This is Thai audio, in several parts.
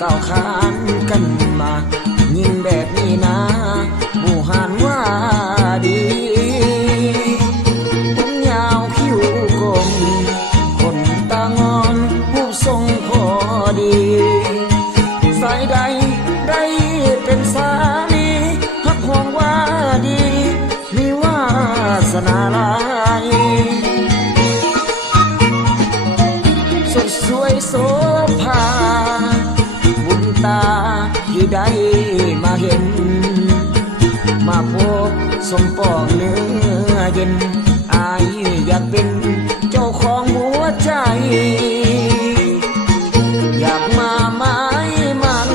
ก้าวขานกันมายิ่งแบบนี้นะบูหานว่าดีผมยาวคิ้วกลมคนตางอนผู้ทรงพอดีสายใดได้เป็นสามีฮักห่วงว่าดีมีวาสนาหลายสดสวยโสภาบุญตาที่ได้มาเห็นมาพบสมปองเนื้อเย็นอายอยากเป็นเจ้าของหัวใจอยากมาหมายมัน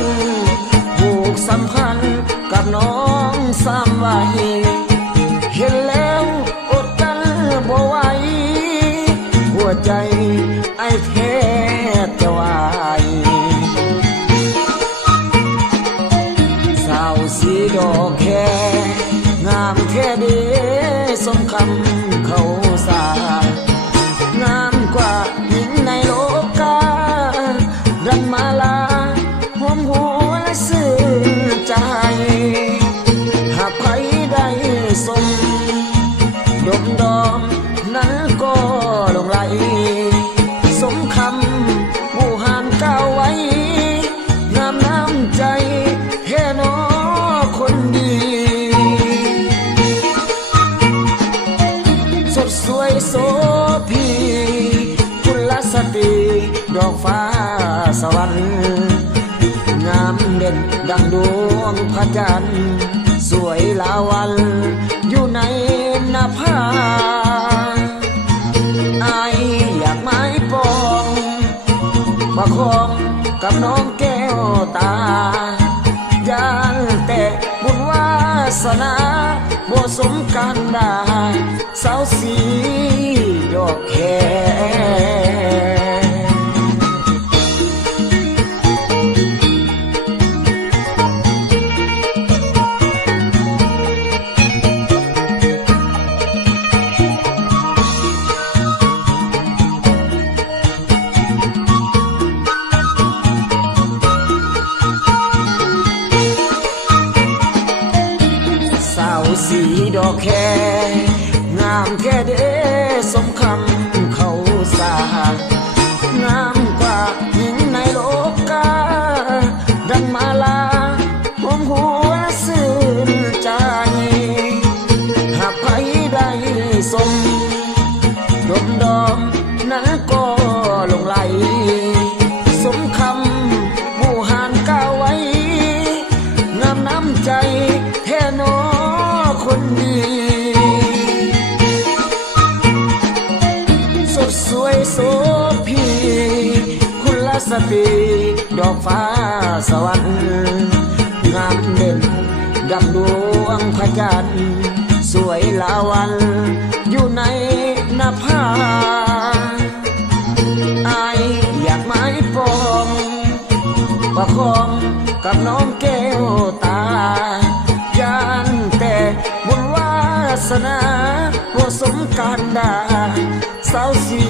ผูกสัมพันธ์กับน้องสามไว้เห็นแล้วอดกันบ่ไหวหัวใจไอ้แท้จะวายสาวสีดอกแค่งามแท้เด้สมคำเขาสางามกว่าหญิงในโลการันมาลาหอมหัวและซื่อใจหากใครได้สมดมดอมนั้นก็ลงไหลสมคำบูหานก้าวไว้งามน้ำใจแค่น้อคนดีสดสวยโสพีกุลสตรีดอกฟ้าสวรรค์งามเด่นดังดวงพระจันทร์สวยลาวันอยู่ในนภาอายอยากไม้ปองประคองกับน้องแก้วตายานแต่บุญวาสนาบ่สมกันได้สาวสีดอกแคสีดอกแค่งามแค่เด้สมคำเขาสางามกว่าหญิงในโลกาดังมาลาหอมหัวซื่นใจหากใครได้สมดมดอมนั้นก็ลงไหลสมคำบูหานก้าวไว้งามน้ำใจแท้น้อคนดีสดสวยโสพีกุลสตรีดอกฟ้าสวรรค์งามเด่นดังดวงพระจันทร์สวยลาวันอยู่ในนภาอายอยากไม้ปองประคองกับน้องแก้วตายานแต่บุญวาสนาบ่สมกันได้สาวสี